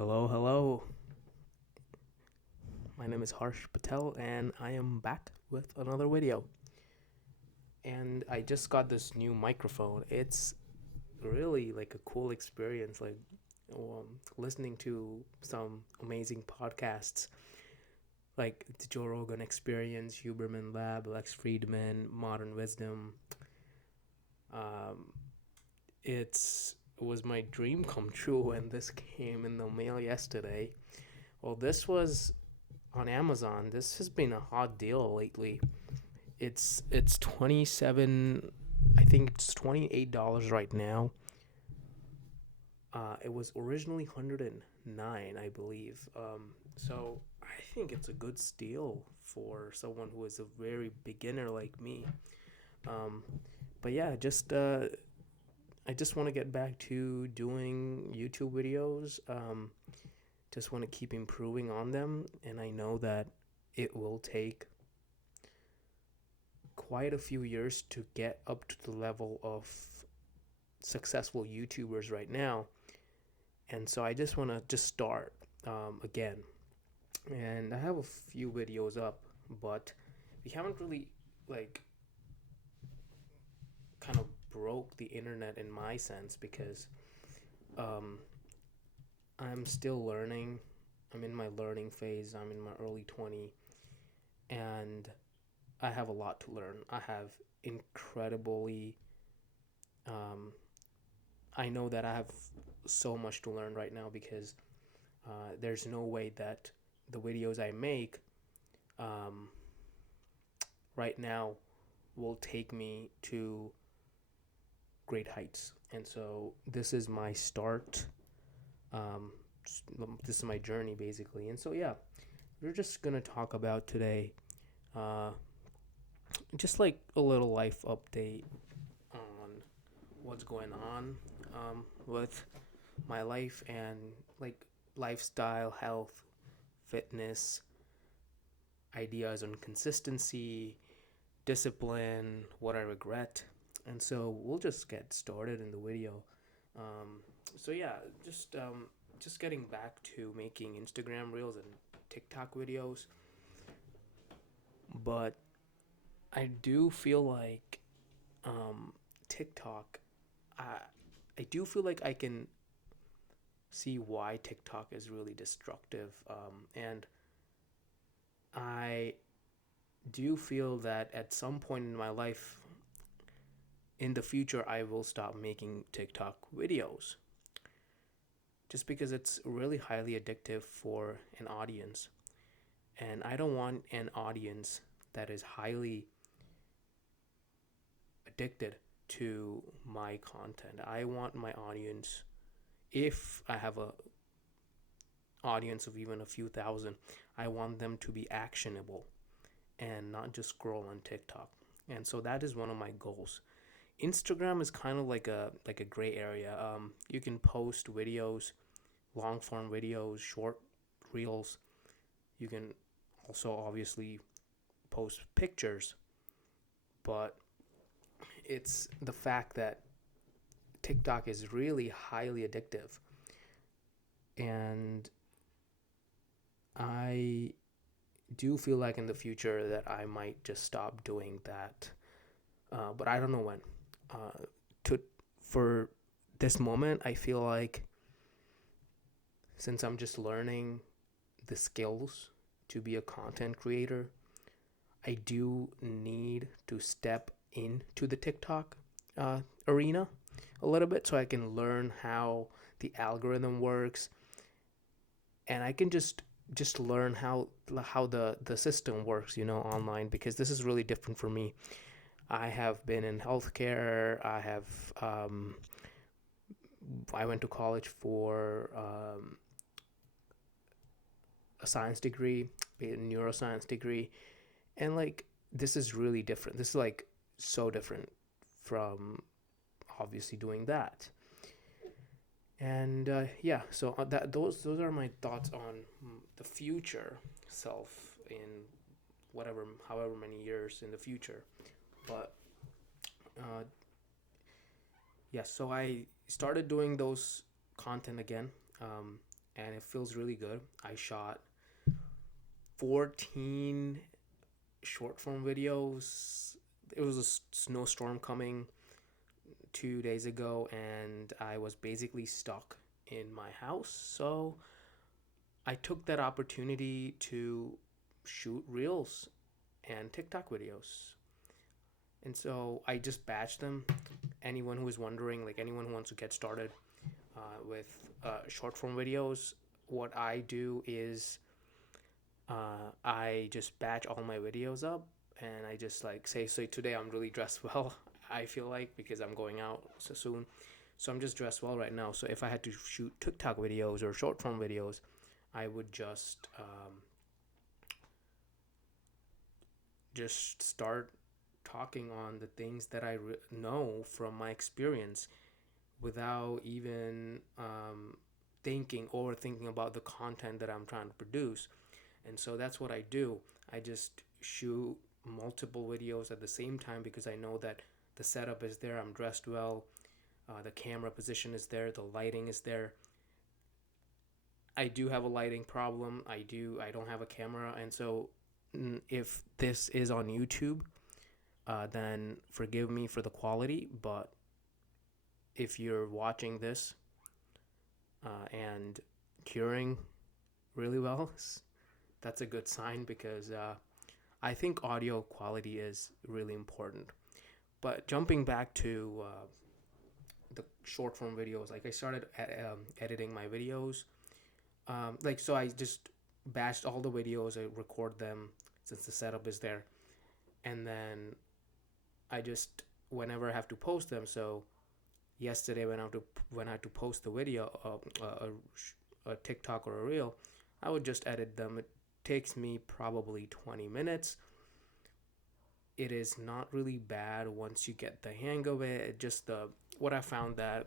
Hello, hello. My name is Harsh Patel, and I am back with another video. And I just got this new microphone. It's really like a cool experience, like listening to some amazing podcasts like the Joe Rogan Experience, Huberman Lab, Lex Friedman, Modern Wisdom. Um, it was my dream come true when this came in the mail yesterday. Well, this was on Amazon. This has been a hot deal lately. It's 27. I think it's $28 right now. It was originally 109, I believe. So I think it's a good steal for someone who is a very beginner like me. Um, but yeah, just I just want to get back to doing YouTube videos. Just want to keep improving on them, and I know that it will take quite a few years to get up to the level of successful YouTubers right now. And so I just want to just start again. And I have a few videos up, but we haven't really like kind of broke the internet in my sense because um, I'm still learning. I'm in my learning phase. I'm in my early 20, and I have a lot to learn. I have incredibly um, I know that I have so much to learn right now because there's no way that the videos I make um, right now will take me to great heights. And so this is my start. Um, this is my journey basically. And so, yeah, we're just going to talk about today uh, just like a little life update on what's going on with my life and like lifestyle, health, fitness, ideas on consistency, discipline, what I regret. And so we'll just get started in the video. Um, so yeah, just getting back to making Instagram reels and TikTok videos. But I do feel like TikTok, I I do feel like I can see why TikTok is really destructive. And I do feel that at some point in my life, in the future, I will stop making TikTok videos just because it's really highly addictive for an audience. And I don't want an audience that is highly addicted to my content. I want my audience, if I have a audience of even a few thousand, I want them to be actionable and not just scroll on TikTok. And so that is one of my goals. Instagram is kind of like a gray area. You can post videos, long form videos, short reels. You can also obviously post pictures, but it's the fact that TikTok is really highly addictive, and I do feel like in the future that I might just stop doing that, but I don't know when. To for this moment, I feel like since I'm just learning the skills to be a content creator, I do need to step into the TikTok arena a little bit so I can learn how the algorithm works, and I can just learn how the system works, online, because this is really different for me. I have been in healthcare. I went to college for a science degree, a neuroscience degree, and like this is really different. This is like so different from obviously doing that. And yeah, so that those are my thoughts on the future self in whatever, however many years in the future. But uh, yeah, so I started doing those content again. and it feels really good. I shot 14 short form videos. It was a snowstorm coming 2 days ago, and I was basically stuck in my house. So I took that opportunity to shoot reels and TikTok videos. And so I just batched them. Anyone who is wondering, like anyone who wants to get started with short form videos, what I do is I just batch all my videos up, and I just like say, so today I'm really dressed well. I feel like, because I'm going out so soon. So I'm just dressed well right now. So if I had to shoot TikTok videos or short form videos, I would just start talking on the things that I know from my experience without even thinking or thinking about the content that I'm trying to produce. And so that's what I do. I just shoot multiple videos at the same time because I know that the setup is there, I'm dressed well, the camera position is there, the lighting is there. I do have a lighting problem. I don't have a camera, and so if this is on YouTube, then forgive me for the quality. But if you're watching this and hearing really well, that's a good sign, because I think audio quality is really important. But jumping back to the short form videos, like I started editing my videos. So I just batched all the videos, I record them since the setup is there, and then I just, whenever I have to post them. So yesterday when I had to post the video, a TikTok or a reel, I would just edit them. It takes me probably 20 minutes. It is not really bad once you get the hang of it. Just what I found that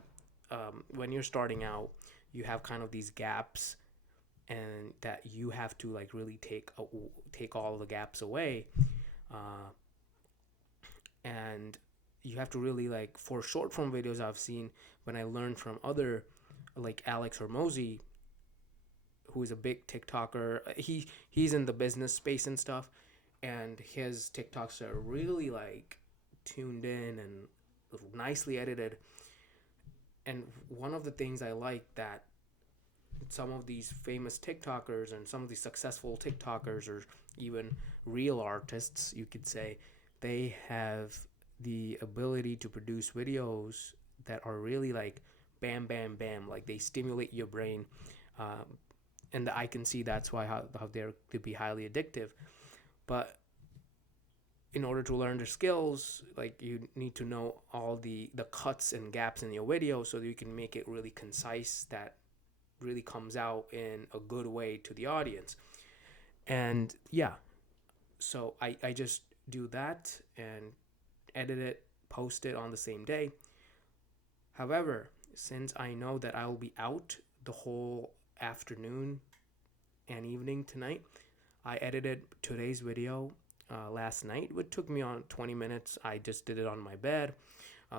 when you're starting out, you have kind of these gaps, and that you have to like really take all the gaps away, uh, and you have to really, like, for short form videos, I've seen when I learned from other, like Alex Hormozy, who is a big TikToker. He's in the business space and stuff, and his TikToks are really like tuned in and nicely edited. And one of the things I like, that some of these famous TikTokers and some of these successful TikTokers, or even real artists, you could say, they have the ability to produce videos that are really like bam, bam, bam, like they stimulate your brain. Um, and I can see that's why how they're to be highly addictive. But in order to learn the skills, like you need to know all the cuts and gaps in your video so that you can make it really concise, that really comes out in a good way to the audience. And yeah, so I just do that and edit it, post it on the same day. However, since I know that I'll be out the whole afternoon and evening tonight, I edited today's video last night. It took me on 20 minutes. I just did it on my bed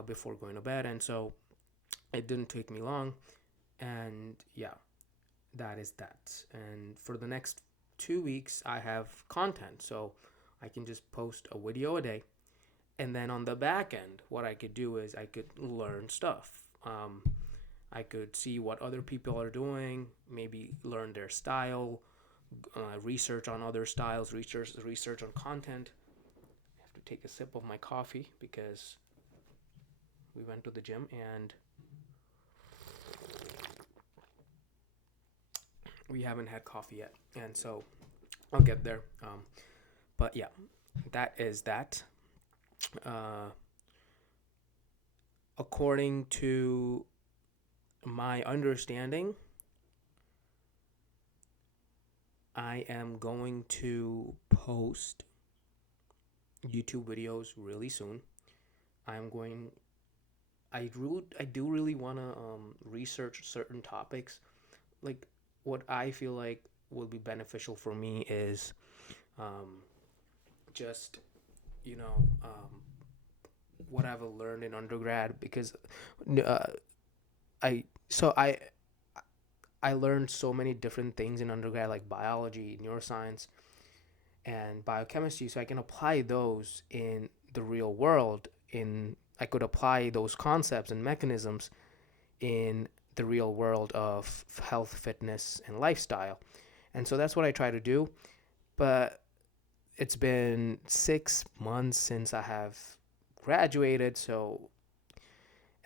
before going to bed, and so it didn't take me long. And yeah, that is that. And for the next 2 weeks, I have content, so I can just post a video a day. And then on the back end, what I could do is I could learn stuff. I could see what other people are doing, maybe learn their style, research on other styles, research on content. I have to take a sip of my coffee because we went to the gym and we haven't had coffee yet, and so I'll get there. But yeah, that is that. Uh, According to my understanding, I am going to post YouTube videos really soon. I'm going. I do really want to research certain topics. Like, what I feel like will be beneficial for me is um, just, you know, what I've learned in undergrad, because uh, I so I learned so many different things in undergrad, like biology, neuroscience, and biochemistry, so I can apply those in the real world. In I could apply those concepts and mechanisms in the real world of health, fitness, and lifestyle. And so that's what I try to do. But it's been 6 months since I have graduated, so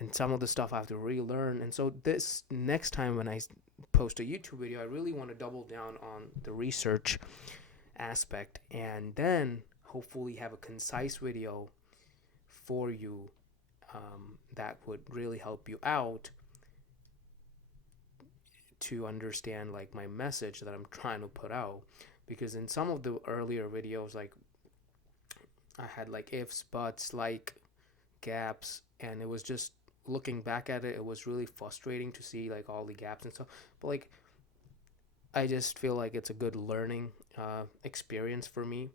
and some of the stuff I have to relearn. And so this next time when I post a YouTube video, I really want to double down on the research aspect, and then hopefully have a concise video for you that would really help you out to understand like my message that I'm trying to put out. Because in some of the earlier videos, like I had like ifs, buts, like gaps, and it was just looking back at it, it was really frustrating to see like all the gaps and stuff. But like I just feel like it's a good learning experience for me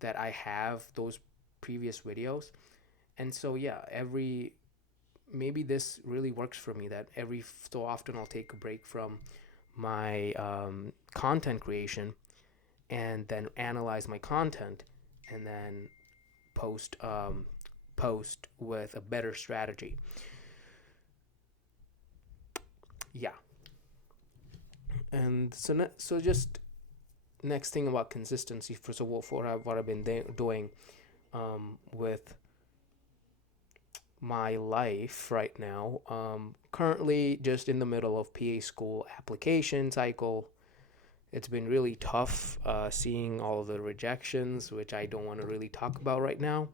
that I have those previous videos. And so yeah, every maybe this really works for me, that every so often I'll take a break from my content creation and then analyze my content and then post post with a better strategy. Yeah. And so just next thing about consistency for what I've been doing with my life right now. Currently, just in the middle of PA school application cycle. It's been really tough seeing all of the rejections, which I don't want to really talk about right now.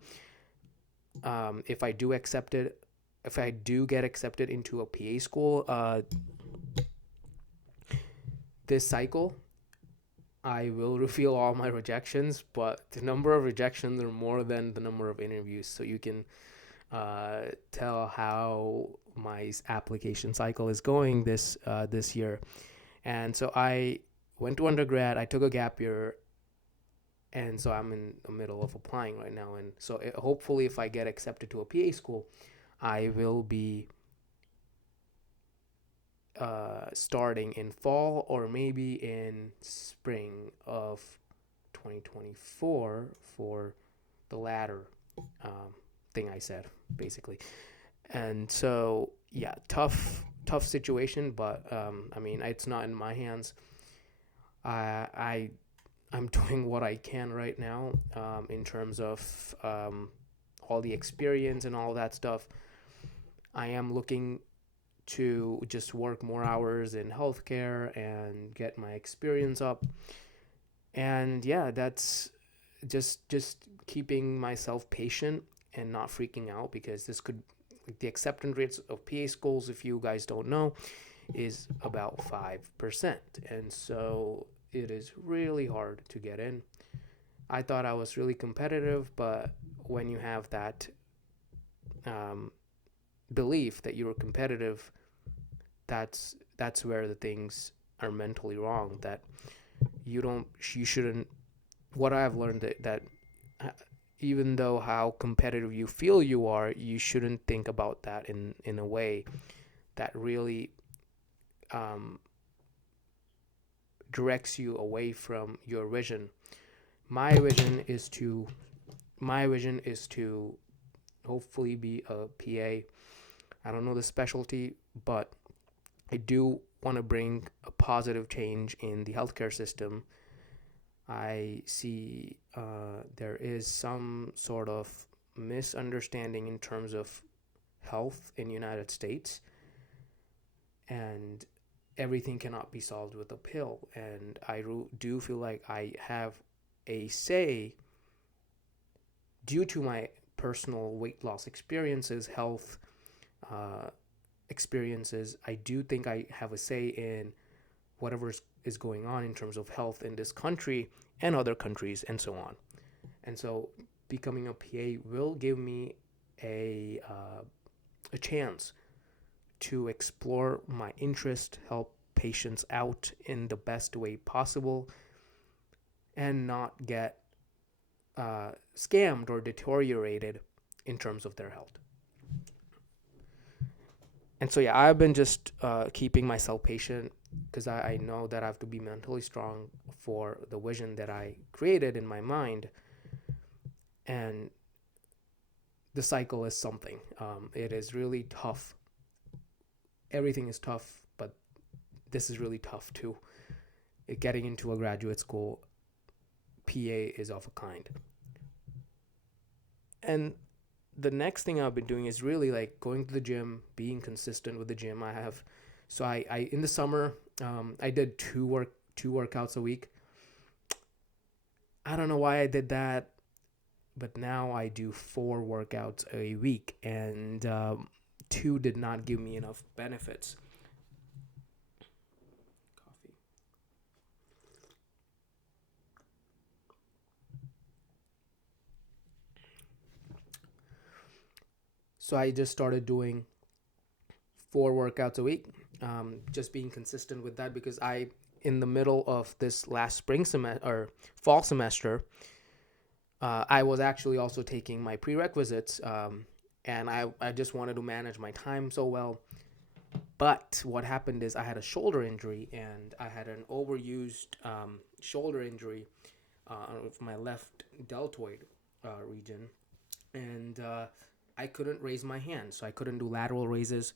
If I do accept it, if I do get accepted into a PA school this cycle, I will reveal all my rejections, but the number of rejections are more than the number of interviews. So you can tell how my application cycle is going this year. And so I went to undergrad, I took a gap year, and so I'm in the middle of applying right now. And so hopefully, if I get accepted to a PA school, I will be starting in fall or maybe in spring of 2024 for the latter thing I said, basically. And so, yeah, tough situation, but I mean, it's not in my hands. I I'm doing what I can right now in terms of all the experience and all that stuff. I am looking to just work more hours in healthcare and get my experience up. And yeah, that's just keeping myself patient and not freaking out, because this could, like, the acceptance rates of PA schools, if you guys don't know, is about 5%. And so it is really hard to get in. I thought I was really competitive, but when you have that um, belief that you're competitive, that's where the things are mentally wrong. That you shouldn't. What I've learned that even though how competitive you feel you are, you shouldn't think about that in a way that really um, directs you away from your vision. My vision is to my vision is to hopefully be a PA. I don't know the specialty, but I do want to bring a positive change in the healthcare system. I see there is some sort of misunderstanding in terms of health in the United States, and everything cannot be solved with a pill. And I do feel like I have a say due to my personal weight loss experiences, health experiences. I do think I have a say in whatever is going on in terms of health in this country and other countries and so on. And so becoming a PA will give me a chance to explore my interest, help patients out in the best way possible, and not get scammed or deteriorated in terms of their health. And so yeah, I've been just keeping myself patient because I know that I have to be mentally strong for the vision that I created in my mind. And the cycle is something. It is really tough. Everything is tough, but this is really tough too. Getting into a graduate school, PA is of a kind. And the next thing I've been doing is really like going to the gym, being consistent with the gym. I in the summer, I did two workouts a week. I don't know why I did that, but now I do four workouts a week, and two did not give me enough benefits. Coffee. So I just started doing four workouts a week, just being consistent with that because in the middle of this last spring semester or fall semester, I was actually also taking my prerequisites, and I just wanted to manage my time so well. But what happened is I had a shoulder injury, and I had an overused shoulder injury of my left deltoid region, and I couldn't raise my hand, so I couldn't do lateral raises.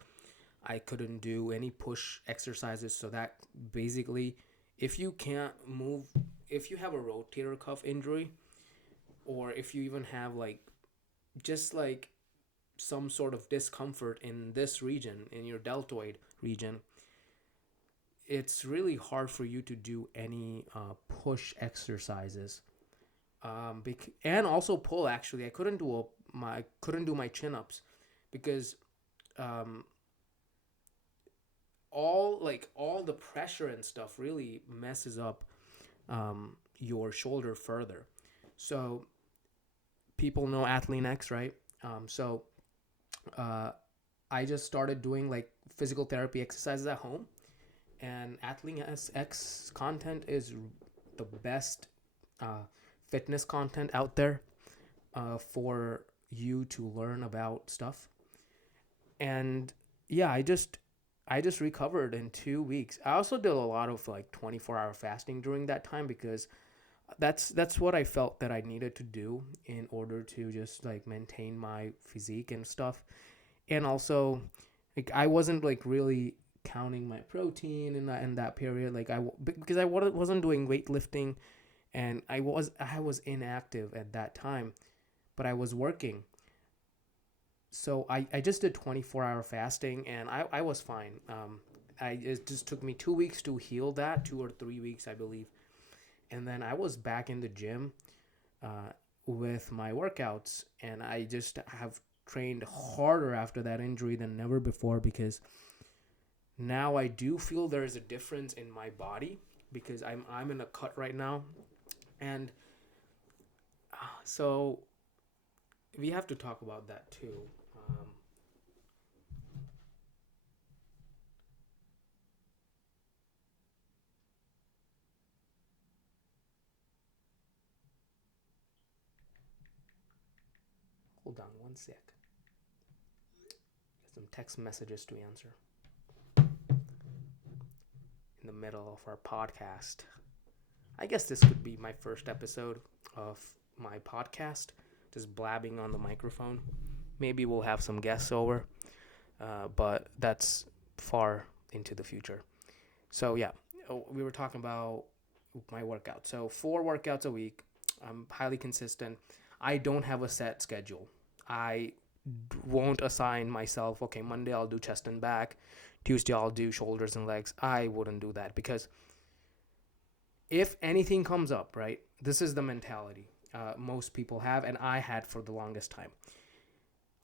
I couldn't do any push exercises. So that basically, if you can't move, if you have a rotator cuff injury, or if you even have like just like some sort of discomfort in this region, in your deltoid region, it's really hard for you to do any push exercises. And also pull. Actually, I couldn't do my chin ups because um, all the pressure and stuff really messes up your shoulder further. So people know Athlean X, right? So uh, I just started doing like physical therapy exercises at home, and Athlean X content is the best uh, fitness content out there for you to learn about stuff. And yeah, I just recovered in 2 weeks. I also did a lot of like 24-hour fasting during that time because that's what I felt that I needed to do in order to just like maintain my physique and stuff. And also, like I wasn't like really counting my protein in that period, like because I wasn't doing weightlifting, and I was inactive at that time, but I was working. So I just did 24-hour fasting, and I was fine. It just took me 2 weeks to heal that, 2 or 3 weeks, I believe. And then I was back in the gym uh, with my workouts, and I just have trained harder after that injury than never before because now I do feel there is a difference in my body because I'm in a cut right now, and so we have to talk about that too. Um, Hold on one sec. Got some text messages to answer in the middle of our podcast. I guess this could be my first episode of my podcast, just blabbing on the microphone. Maybe we'll have some guests over, but that's far into the future. So, yeah, we were talking about my workout. So, four workouts a week. I'm highly consistent. I don't have a set schedule. I won't assign myself, okay, Monday I'll do chest and back, Tuesday I'll do shoulders and legs. I wouldn't do that because if anything comes up, right, this is the mentality most people have, and I had for the longest time.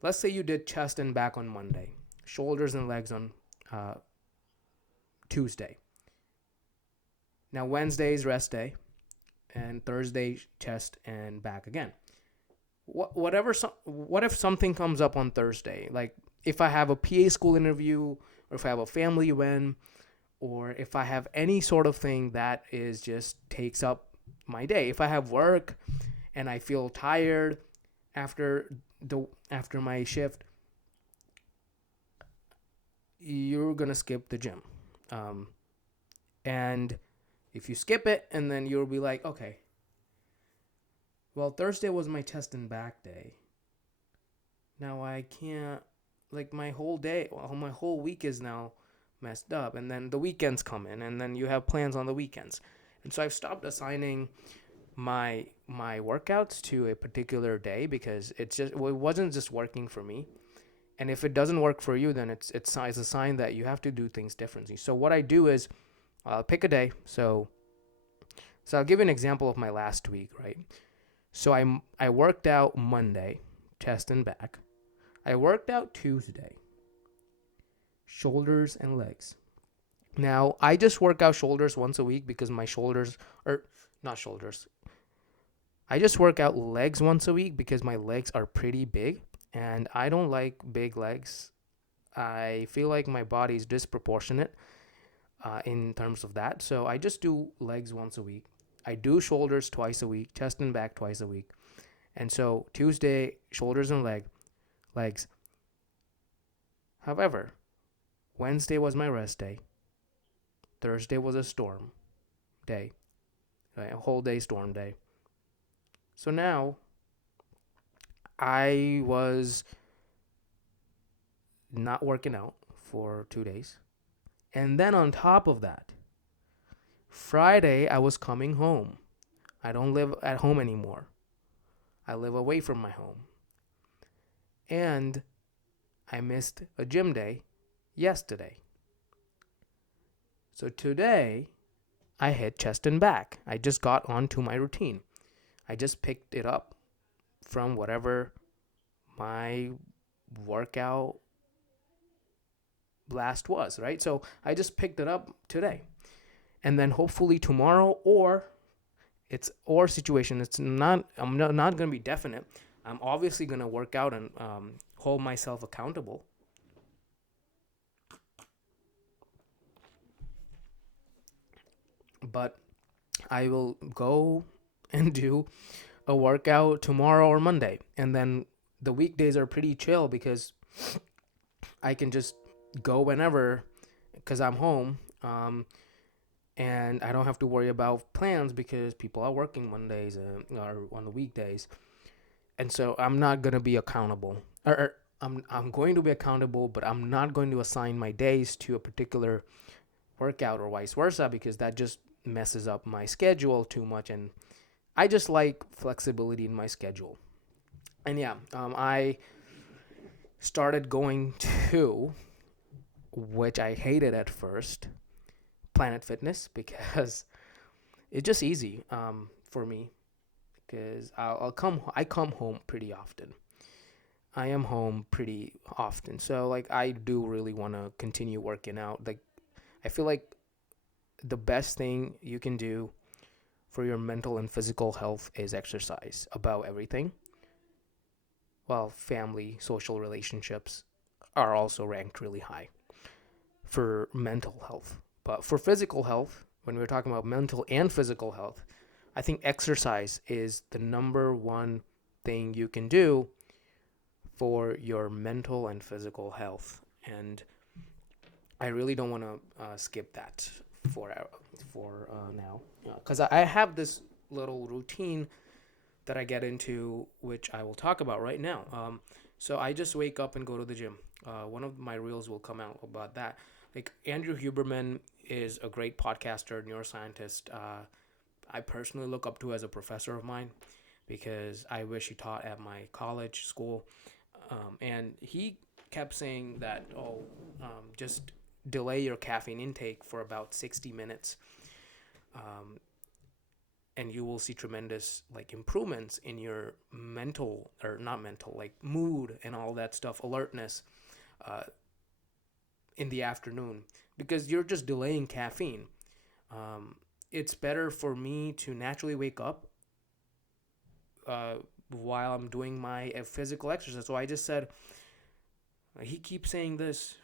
Let's say you did chest and back on Monday, shoulders and legs on uh, Tuesday. Now, Wednesday is rest day, and Thursday, chest and back again. What if something comes up on Thursday? Like if I have a PA school interview, or if I have a family event, or if I have any sort of thing that is just takes up my day. If I have work and I feel tired after my shift, you're gonna skip the gym. Um, And if you skip it, and then you'll be like, okay, well, Thursday was my chest and back day. Now I can't, like, my whole day, well, my whole week is now messed up. And then the weekends come in, and then you have plans on the weekends. And so I've stopped assigning my workouts to a particular day because it wasn't just working for me. And if it doesn't work for you, then it's a sign that you have to do things differently. So what I do is I'll pick a day. So I'll give you an example of my last week, right? So I worked out Monday, chest and back. I worked out Tuesday, shoulders and legs. Now, I just work out shoulders once a week because my shoulders are not shoulders. I just work out legs once a week because my legs are pretty big and I don't like big legs. I feel like my body is disproportionate in terms of that. So I just do legs once a week. I do shoulders twice a week, chest and back twice a week. And so Tuesday, shoulders and legs. However, Wednesday was my rest day. Thursday was a storm day, right? A whole day storm day. So now I was not working out for 2 days. And then on top of that, Friday I was coming home. I don't live at home anymore. I live away from my home. And I missed a gym day yesterday. So today I hit chest and back. I just got onto my routine. I just picked it up from whatever my workout blast was, right? So I just picked it up today. And then hopefully tomorrow or situation. I'm not going to be definite. I'm obviously going to work out and hold myself accountable. But I will go and do a workout tomorrow or Monday. And then the weekdays are pretty chill because I can just go whenever because I'm home. And I don't have to worry about plans because people are working Mondays or on the weekdays. And so I'm not going to be accountable. I'm going to be accountable, but I'm not going to assign my days to a particular workout or vice versa because that just messes up my schedule too much. And I just like flexibility in my schedule. And yeah, I started going to, which I hated at first, Planet Fitness because it's just easy for me because I come home pretty often. I am home pretty often. So like I do really want to continue working out. Like I feel like the best thing you can do for your mental and physical health is exercise about everything. While family, social relationships are also ranked really high for mental health. But for physical health, when we're talking about mental and physical health, I think exercise is the number one thing you can do for your mental and physical health. And I really don't want to skip that for now because I have this little routine that I get into, which I will talk about right now. So I just wake up and go to the gym. One of my reels will come out about that. Like Andrew Huberman is a great podcaster, neuroscientist. I personally look up to as a professor of mine because I wish he taught at my college school. And he kept saying that, just delay your caffeine intake for about 60 minutes. And you will see tremendous like improvements in your mental or not mental, like mood and all that stuff, alertness in the afternoon because you're just delaying caffeine. It's better for me to naturally wake up while I'm doing my physical exercise. So I just said, he keeps saying this,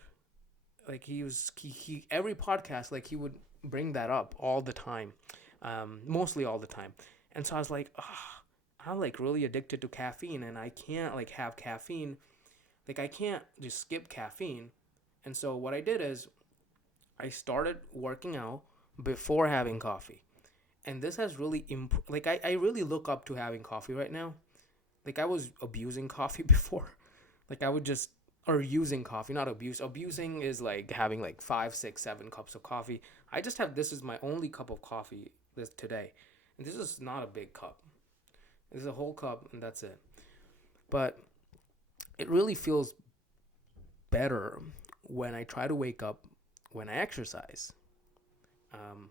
like he every podcast, like he would bring that up all the time, mostly all the time. And so I was like, I'm like really addicted to caffeine and I can't like have caffeine. Like I can't just skip caffeine. And so what I did is I started working out before having coffee. And this has really like I really look up to having coffee right now. Like I was abusing coffee before. Like I would just or using coffee, not abuse. Abusing is like having like 5, 6, 7 cups of coffee. I just have this is my only cup of coffee this today. And this is not a big cup. This is a whole cup and that's it. But it really feels better when I try to wake up when I exercise. Um,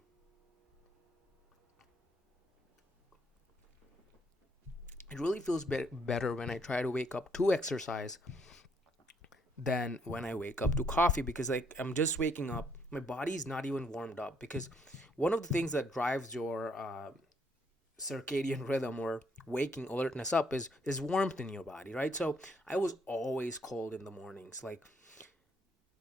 it really feels better when I try to wake up to exercise than when I wake up to coffee because like I'm just waking up, my body's not even warmed up because one of the things that drives your circadian rhythm or waking alertness up is warmth in your body, right? So I was always cold in the mornings, like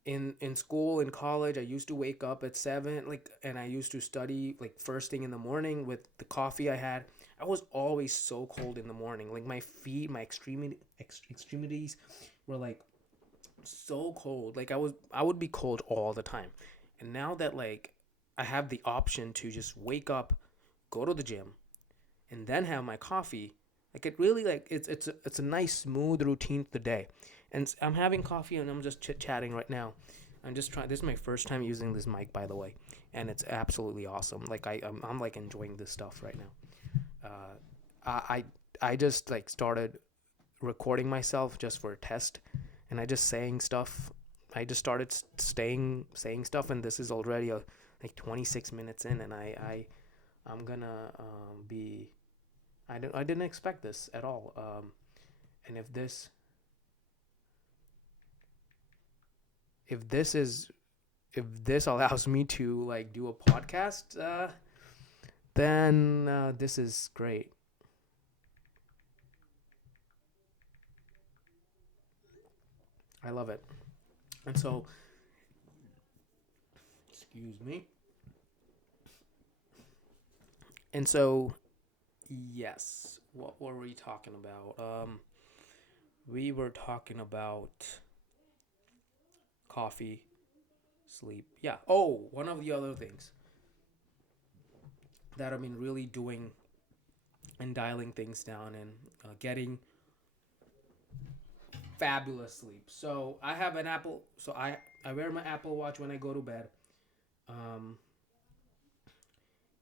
in school in college I used to wake up at 7 like and I used to study like first thing in the morning with the coffee I had. I was always so cold in the morning, like my feet, my extremities were like so cold, like I would be cold all the time. And now that like I have the option to just wake up, go to the gym, and then have my coffee, like it really like it's a nice smooth routine to the day. And I'm having coffee and I'm just chit chatting right now. I'm just trying. This is my first time using this mic, by the way, and it's absolutely awesome. Like I'm like enjoying this stuff right now. I just like started recording myself just for a test, and I just saying stuff. I just started saying stuff, and this is already like 26 minutes in, and I'm gonna be. I didn't expect this at all. And if this is if this allows me to like do a podcast, then this is great. I love it. And so, excuse me. And so, yes. What were we talking about? We were talking about coffee, sleep. Yeah. Oh, one of the other things that I've been really doing and dialing things down and getting fabulous sleep. So I have an Apple. So I wear my Apple Watch when I go to bed. Um,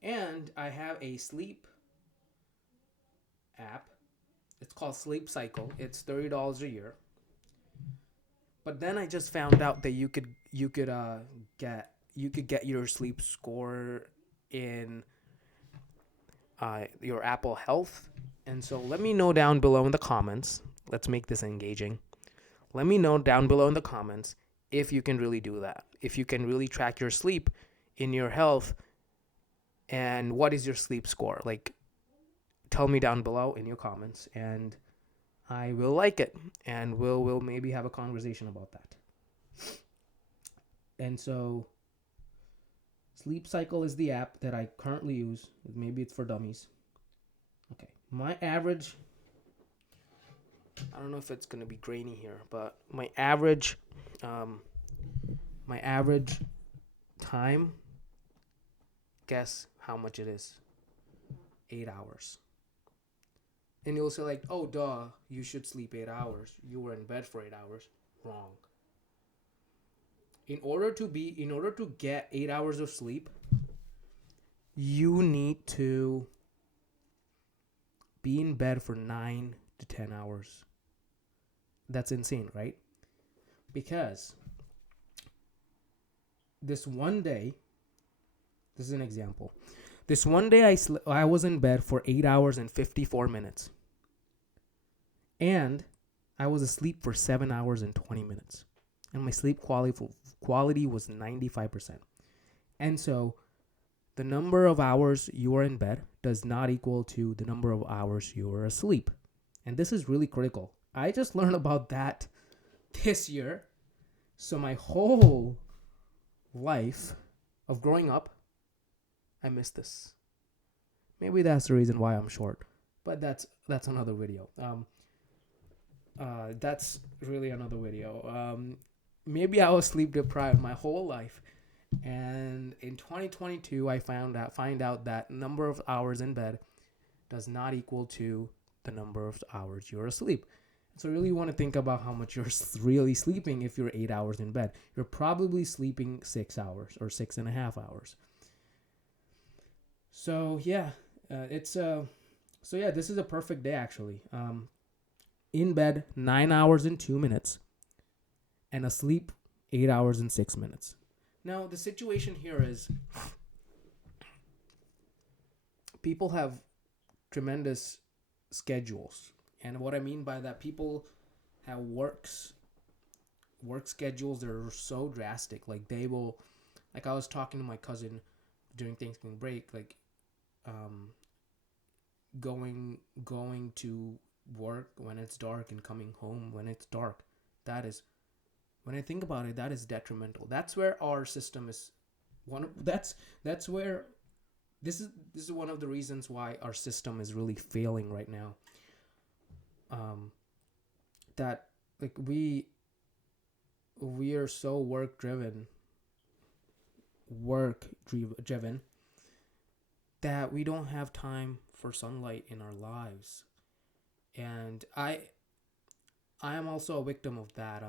and I have a sleep app. It's called Sleep Cycle. It's $30 a year. But then I just found out that you could get your sleep score in your Apple Health. And so let me know down below in the comments. Let's make this engaging. Let me know down below in the comments if you can really do that. If you can really track your sleep in your health and what is your sleep score? Like tell me down below in your comments and I will like it and we'll maybe have a conversation about that. And so Sleep Cycle is the app that I currently use. Maybe it's for dummies. Okay. My average I don't know if it's gonna be grainy here, but um, my average time. Guess how much it is? 8 hours. And you'll say like, oh, duh, you should sleep 8 hours. You were in bed for 8 hours. Wrong. In order to get 8 hours of sleep, you need to be in bed for 9 to 10 hours. That's insane, right? Because this one day, this is an example. This one day I was in bed for 8 hours and 54 minutes. And I was asleep for 7 hours and 20 minutes. And my sleep quality was 95%. And so the number of hours you are in bed does not equal to the number of hours you are asleep. And this is really critical. I just learned about that this year. So my whole life of growing up, I missed this. Maybe that's the reason why I'm short. But that's another video. That's really another video. Maybe I was sleep deprived my whole life. And in 2022, I find out that number of hours in bed does not equal to the number of hours you're asleep. So really want to think about how much you're really sleeping. If you're 8 hours in bed, you're probably sleeping 6 hours or 6.5 hours. So yeah, it's so yeah, this is a perfect day actually. In bed 9 hours and 2 minutes, and asleep 8 hours and 6 minutes. Now the situation here is people have tremendous schedules, and what I mean by that, people have work schedules that are so drastic. Like they will, like I was talking to my cousin during Thanksgiving break, like um, going to work when it's dark and coming home when it's dark. That is, when I think about it, that is detrimental. That's where our system is one of that's where this is one of the reasons why our system is really failing right now. Um, that like we are so work driven that we don't have time for sunlight in our lives. And I am also a victim of that.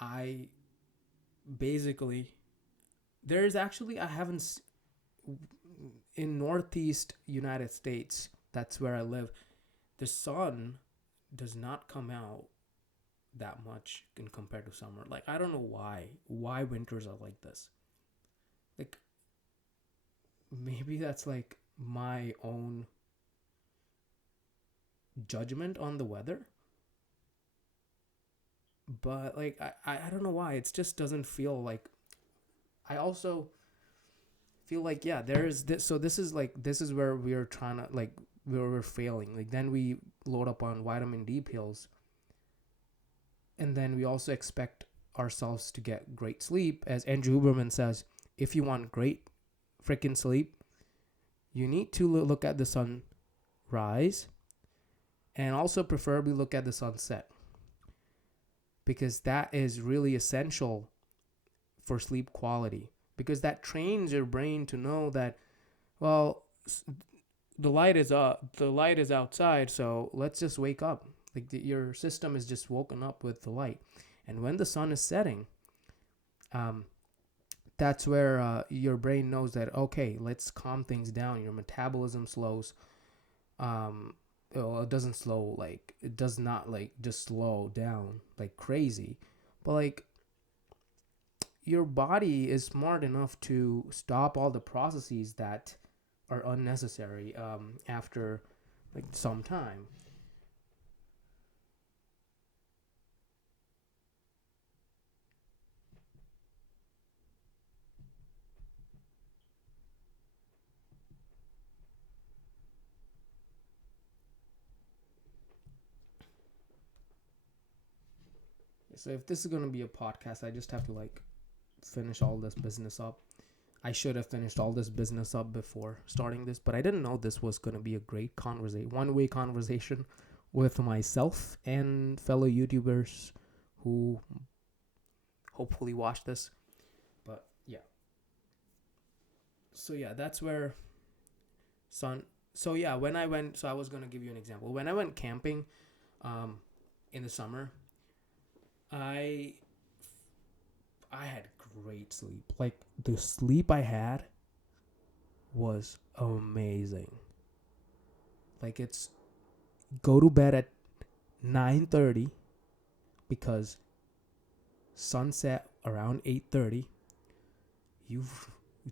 I basically there's actually I haven't in Northeast United States. That's where I live. The sun does not come out that much in compared to summer. Like I don't know why winters are like this. Like maybe that's like my own judgment on the weather, but like I don't know why it just doesn't feel like. I also feel like yeah, there is this. So this is where we're trying to like where we're failing. Like then we load up on vitamin D pills, and then we also expect ourselves to get great sleep. As Andrew Huberman says, if you want great freaking sleep, you need to look at the sunrise, and also preferably look at the sunset, because that is really essential for sleep quality, because that trains your brain to know that, well, the light is outside, so let's just wake up. Like your system is just woken up with the light, and when the sun is setting, um, that's where your brain knows that okay, let's calm things down. Your metabolism slows. Well, it doesn't slow, like it does not like just slow down like crazy, but like your body is smart enough to stop all the processes that are unnecessary after like some time. So if this is going to be a podcast, I just have to like finish all this business up. I should have finished all this business up before starting this, but I didn't know this was going to be a great conversation, one-way conversation with myself and fellow YouTubers who hopefully watch this. But yeah. So yeah, that's where sun so yeah, when I went so I was going to give you an example. When I went camping um in the summer, I I had great sleep. Like the sleep I had was amazing. Like it's go to bed at 9:30 because sunset around 8:30. You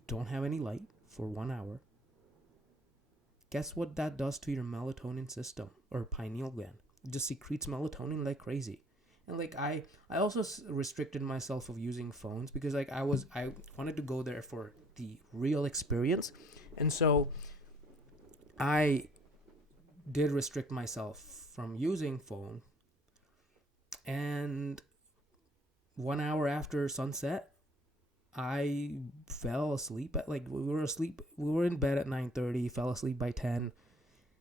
don't have any light for 1 hour. Guess what that does to your melatonin system or pineal gland? It just secretes melatonin like crazy. And like I also restricted myself of using phones because like I wanted to go there for the real experience. And so I did restrict myself from using phone. And 1 hour after sunset, I fell asleep at like we were in bed at 9:30, fell asleep by 10.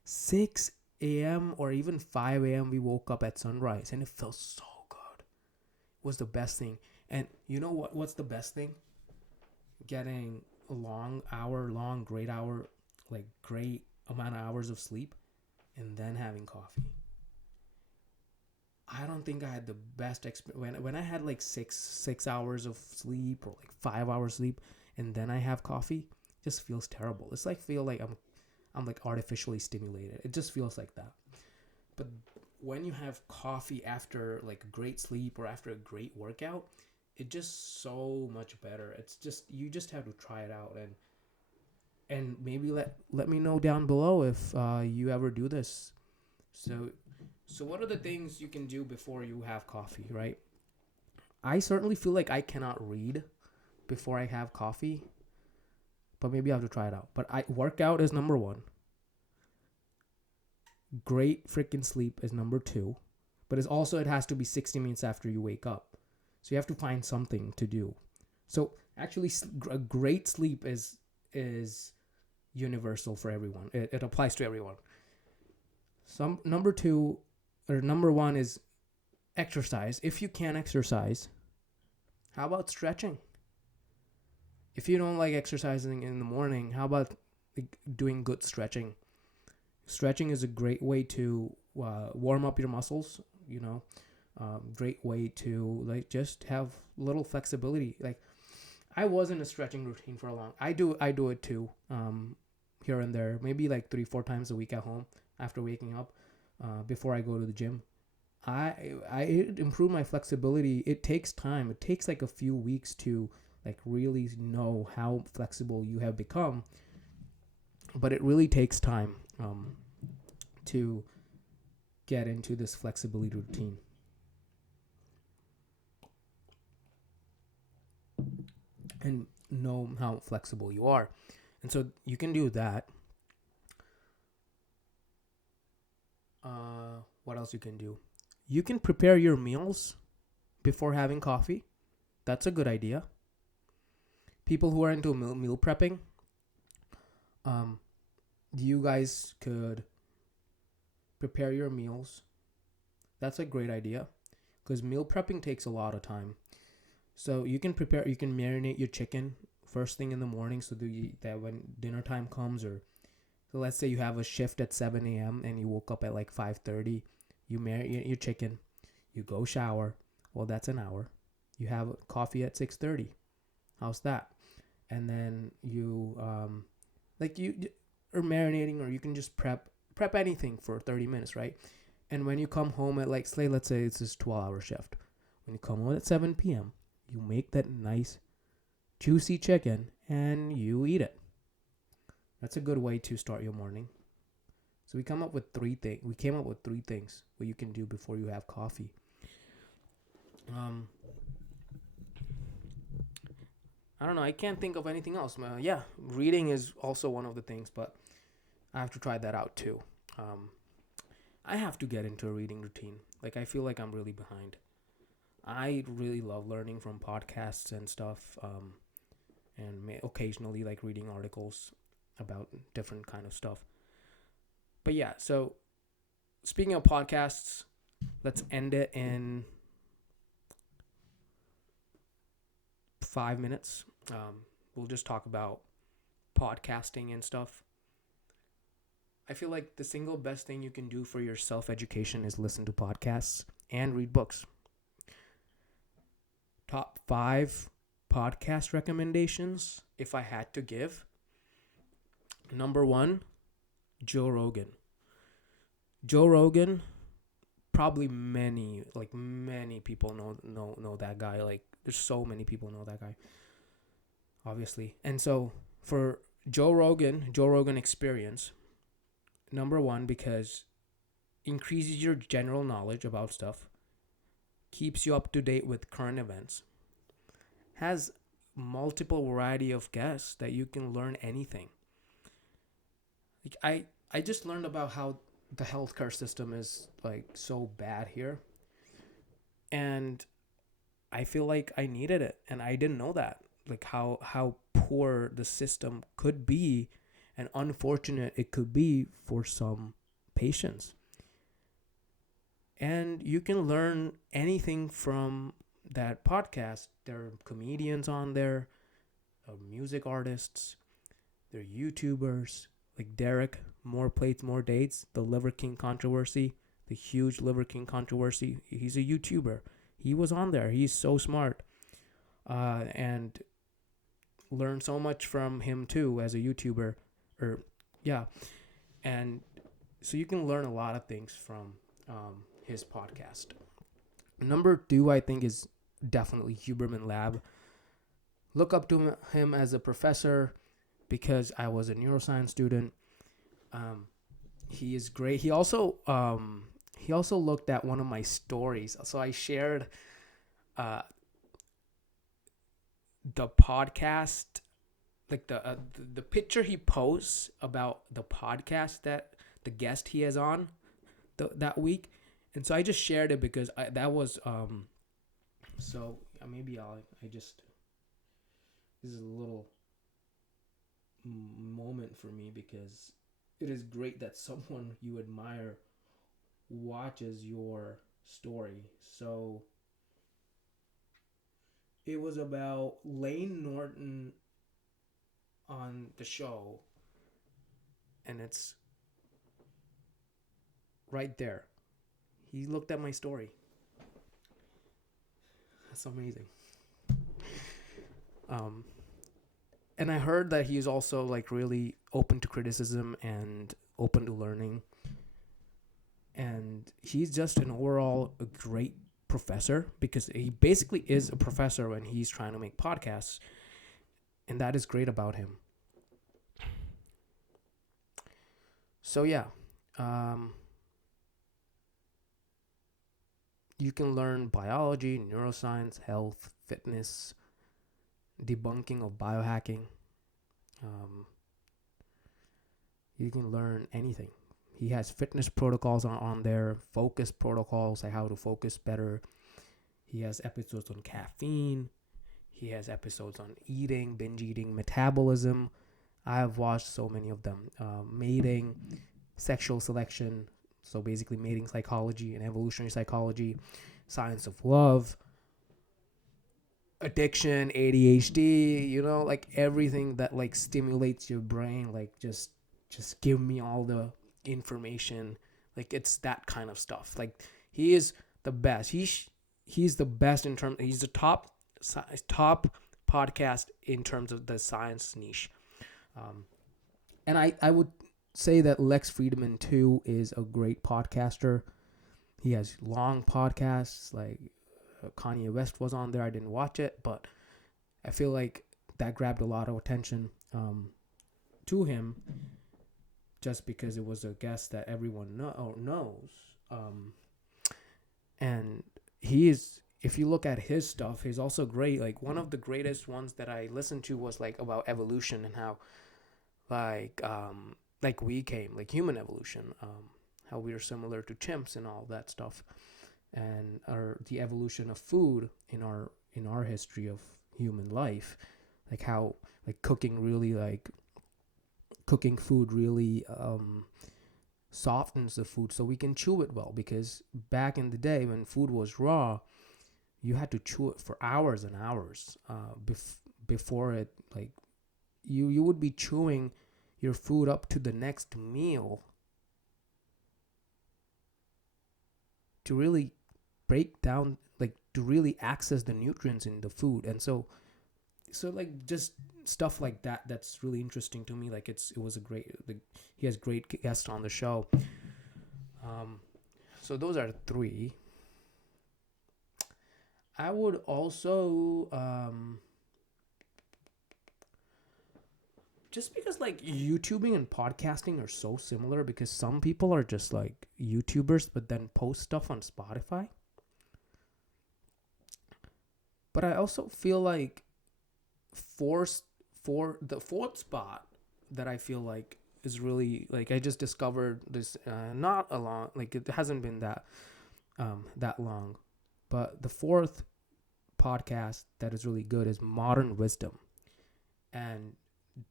6 a.m. or even 5 a.m. we woke up at sunrise, and it felt so good. It was the best thing. And you know what's the best thing? getting a long hour long great hour like great amount of hours of sleep and then having coffee. I don't think I had the best experience when I had like six hours of sleep or like 5 hours sleep and then I have coffee. It just feels terrible. It's like feel like I'm like artificially stimulated. It just feels like that. But when you have coffee after like a great sleep or after a great workout, it's just so much better. It's just you just have to try it out and maybe let me know down below if you ever do this. So so what are the things you can do before you have coffee, right? I certainly feel like I cannot read before I have coffee, but maybe I have to try it out. But I workout is number 1. Great freaking sleep is number 2. But it's also it has to be 60 minutes after you wake up. So you have to find something to do. So actually a great sleep is universal for everyone. It applies to everyone. Some number 2 or number 1 is exercise. If you can exercise, how about stretching? If you don't like exercising in the morning, how about like doing good stretching? Stretching is a great way to warm up your muscles. You know, great way to like just have little flexibility. Like I was in a stretching routine for a long. I do it too. Here and there, maybe like 3-4 times a week at home after waking up, before I go to the gym. I improve my flexibility. It takes time. It takes like a few weeks to like really know how flexible you have become, but it really takes time to get into this flexibility routine. And know how flexible you are. And so you can do that. What else you can do? You can prepare your meals before having coffee. That's a good idea. People who are into meal prepping, you guys could prepare your meals. That's a great idea because meal prepping takes a lot of time. So you can marinate your chicken first thing in the morning so that when dinner time comes, or so let's say you have a shift at 7 a.m. and you woke up at like 5:30, you marinate your chicken, you go shower. Well, that's an hour. You have coffee at 6:30. How's that? And then you you are marinating, or you can just prep anything for 30 minutes, right? And when you come home at like let's say it's this 12-hour shift. When you come home at 7 p.m., you make that nice juicy chicken and you eat it. That's a good way to start your morning. So we came up with three things what you can do before you have coffee. I don't know. I can't think of anything else. Yeah, reading is also one of the things, but I have to try that out too. I have to get into a reading routine. Like I feel like I'm really behind. I really love learning from podcasts and stuff, and occasionally like reading articles about different kind of stuff. But yeah, so speaking of podcasts, let's end it in 5 minutes. We'll just talk about podcasting and stuff. I feel like the single best thing you can do for your self-education is listen to podcasts and read books. Top 5 podcast recommendations, if I had to give. Number 1, Joe Rogan. Joe Rogan, probably many people know that guy. Like there's so many people know that guy, obviously. And so for Joe Rogan Experience, number 1, because increases your general knowledge about stuff, keeps you up to date with current events, has multiple variety of guests that you can learn anything. Like I just learned about how the healthcare system is like so bad here, and I feel like I needed it, and I didn't know that, like how poor the system could be and unfortunate it could be for some patients. And you can learn anything from that podcast. There are comedians on there, music artists, they're YouTubers, like Derek, more plates, more dates, the Liver King controversy, the huge Liver King controversy. He's a YouTuber. He was on there. He's so smart. And learned so much from him too as a YouTuber. Or yeah, and so you can learn a lot of things from his podcast. Number 2, I think, is definitely Huberman Lab. Look up to him as a professor because I was a neuroscience student. He is great. He also looked at one of my stories. So I shared the podcast, like the picture he posts about the podcast that the guest he has on that week, and so I just shared it because that was so maybe I just, this is a little moment for me because it is great that someone you admire watches your story. So it was about Lane Norton on the show, and it's right there. He looked at my story. That's amazing. And I heard that he's also like really open to criticism and open to learning. And he's just an overall a great professor because he basically is a professor when he's trying to make podcasts. And that is great about him. So yeah, you can learn biology, neuroscience, health, fitness, debunking of biohacking. You can learn anything. He has fitness protocols on there, focus protocols, like how to focus better. He has episodes on caffeine. He has episodes on eating, binge eating, metabolism. I have watched so many of them. Mating, sexual selection, so basically mating psychology and evolutionary psychology, science of love, addiction, ADHD, like everything that like stimulates your brain, like just give me all the information. Like it's that kind of stuff. Like he is the best. He's the best in terms, he's the top podcast in terms of the science niche. And I would say that Lex Friedman too is a great podcaster. He has long podcasts, like Kanye West was on there. I didn't watch it, but I feel like that grabbed a lot of attention to him just because it was a guest that everyone knows. And he is, if you look at his stuff, he's also great. Like one of the greatest ones that I listened to was like about evolution and how like we came, like human evolution, how we are similar to chimps and all that stuff, and the evolution of food in our history of human life, like how like cooking food really softens the food so we can chew it well, because back in the day when food was raw, you had to chew it for hours and hours before it, like you would be chewing your food up to the next meal to really break down, like to really access the nutrients in the food. And so like just stuff like that's really interesting to me. Like it was a great, like, he has great guests on the show. So those are 3. I would also just because like YouTubing and podcasting are so similar, because some people are just like YouTubers but then post stuff on Spotify. But I also feel like for the 4th spot that I feel like is really, like, I just discovered this not a long, like it hasn't been that long, but the 4th podcast that is really good is Modern Wisdom. And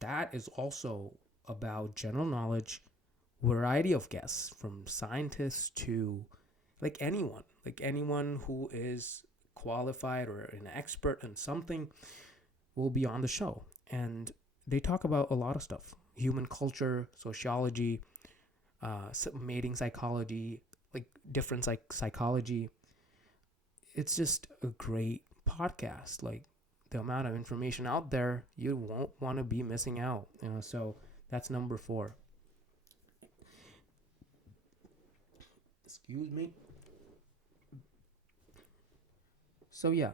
that is also about general knowledge, variety of guests from scientists to like anyone who is qualified or an expert in something will be on the show. and they talk about a lot of stuff: human culture, sociology, mating psychology, like different psychology. It's just a great podcast. Like the amount of information out there, you won't want to be missing out. So that's number 4. Excuse me. So yeah.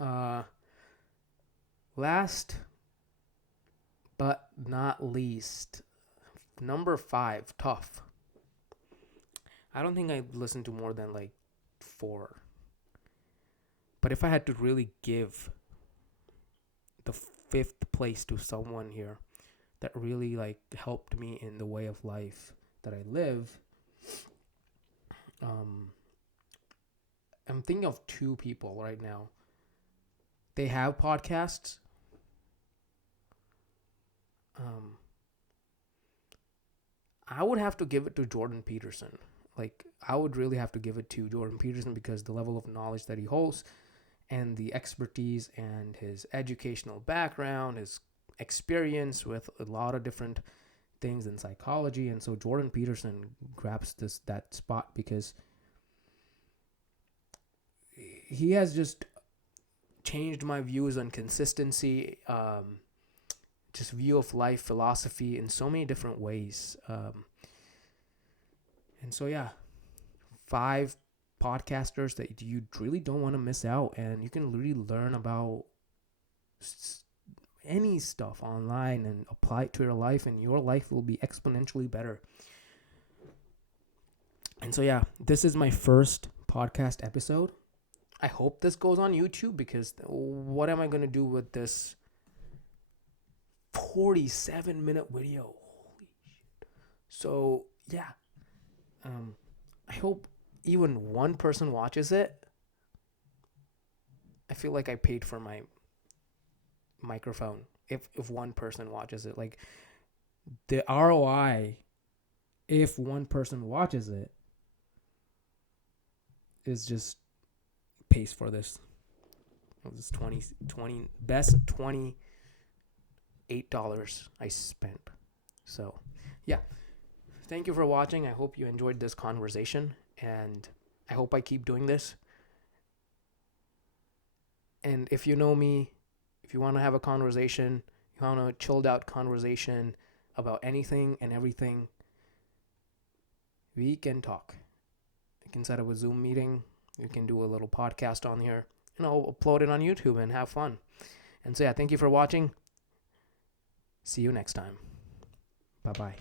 Uh, Last but not least, number 5, tough. I don't think I listened to more than like 4. But if I had to really give the 5th place to someone here that really like helped me in the way of life that I live, I'm thinking of 2 people right now. They have podcasts. I would have to give it to Jordan Peterson. Like, I would really have to give it to Jordan Peterson because the level of knowledge that he holds and the expertise and his educational background, his experience with a lot of different things in psychology. And so Jordan Peterson grabs that spot because he has just changed my views on consistency, just view of life, philosophy in so many different ways. And so, yeah, 5 podcasters that you really don't want to miss out. And you can really learn about any stuff online and apply it to your life, and your life will be exponentially better. And so, yeah, this is my first podcast episode. I hope this goes on YouTube because what am I going to do with this 47-minute video? Holy shit. So, yeah. I hope even one person watches it. I feel like I paid for my microphone if one person watches it. Like, the ROI, if one person watches it, is just pays for this. It was best $28 I spent. So, yeah. Thank you for watching. I hope you enjoyed this conversation, and I hope I keep doing this. And if you know me, if you want to have a conversation, you want a chilled out conversation about anything and everything, we can talk. You can set up a Zoom meeting. You can do a little podcast on here, and I'll upload it on YouTube and have fun. And so, yeah, thank you for watching. See you next time. Bye-bye.